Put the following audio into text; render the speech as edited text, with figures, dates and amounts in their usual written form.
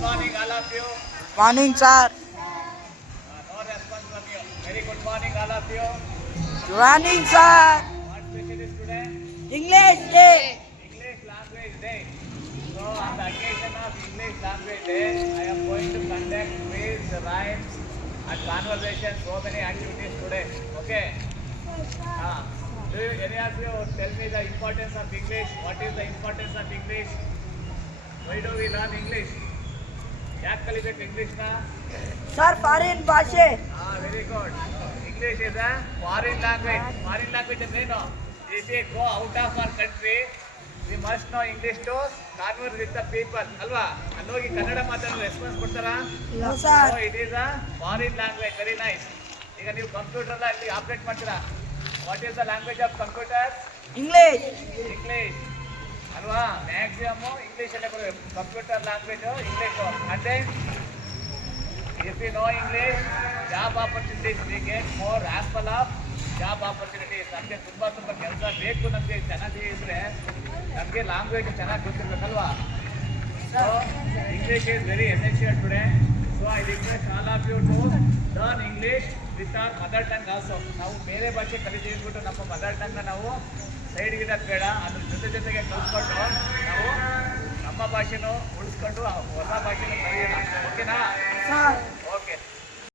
Good morning, all of you. Morning, sir. No response from you. Very good morning, all of you. Morning, sir. What special is today? English day. English Language Day. So, on the occasion of English Language Day, I am going to conduct quiz, rhymes, and conversation. So many activities today. Okay. Do you, any of you tell me the importance of English? What is the importance of English? Why do we learn English? ಯಾಕೆ ಕಲಿಬೇಕು ಇಂಗ್ಲೀಷ್ನ? Sir, foreign ಭಾಷೆ. Very good. English is a foreign language. Foreign language is ಏನು? If we go out of our country, we must know English to converse with the people. ಅಲ್ವಾ? ಅಲ್ಲಿ ಹೋಗಿ ಕನ್ನಡ ಮಾತಾಡೋ response ಕೊಡ್ತಾರಾ? No, sir. So it is a foreign language. Very nice. ಈಗ ನೀವು computer ಅಲ್ಲಿ operate ಮಾಡ್ತೀರಾ. What is the language of computers? English. English. ಅಲ್ವಾ? ಮ್ಯಾಕ್ಸಿಮಮ್ ಇಂಗ್ಲೀಷ್ ಅಲ್ಲೇ ಬರಬೇಕು. Computer language English. ಅಂದ್ರೆ if you know English, job opportunities we get more ample of job opportunities. ನಮಗೆ ತುಂಬ ಕೆಲಸ ಬೇಕು. ನಮಗೆ ಚೆನ್ನಾಗಿ ಇದ್ರೆ ನಮಗೆ ಲ್ಯಾಂಗ್ವೇಜ್ ಚೆನ್ನಾಗಿ ಗೊತ್ತಿರ್ಬೇಕಲ್ವಾ? So English is very essential today. So I request all of you to learn English with our mother tongue also. ನಾವು ಬೇರೆ ಭಾಷೆ ಕಲಿತೀವಿ ಅಂದ್ಬಿಟ್ಟು ನಮ್ಮ ಮದರ್ ಟಂಗ್ನ ನಾವು ಸೈಡ್ಗಿಡೋದು ಬೇಡ. ಅದ್ರ ಜೊತೆಗೆ ಕಲ್ತ್ಕೊಂಡು ನಾವು ನಮ್ಮ ಭಾಷೆನೂ ಉಳಿಸ್ಕೊಂಡು ಹೊಸ ಭಾಷೆನೂ ಕಲಿಯೋಣ. ಓಕೆನಾ? Sir.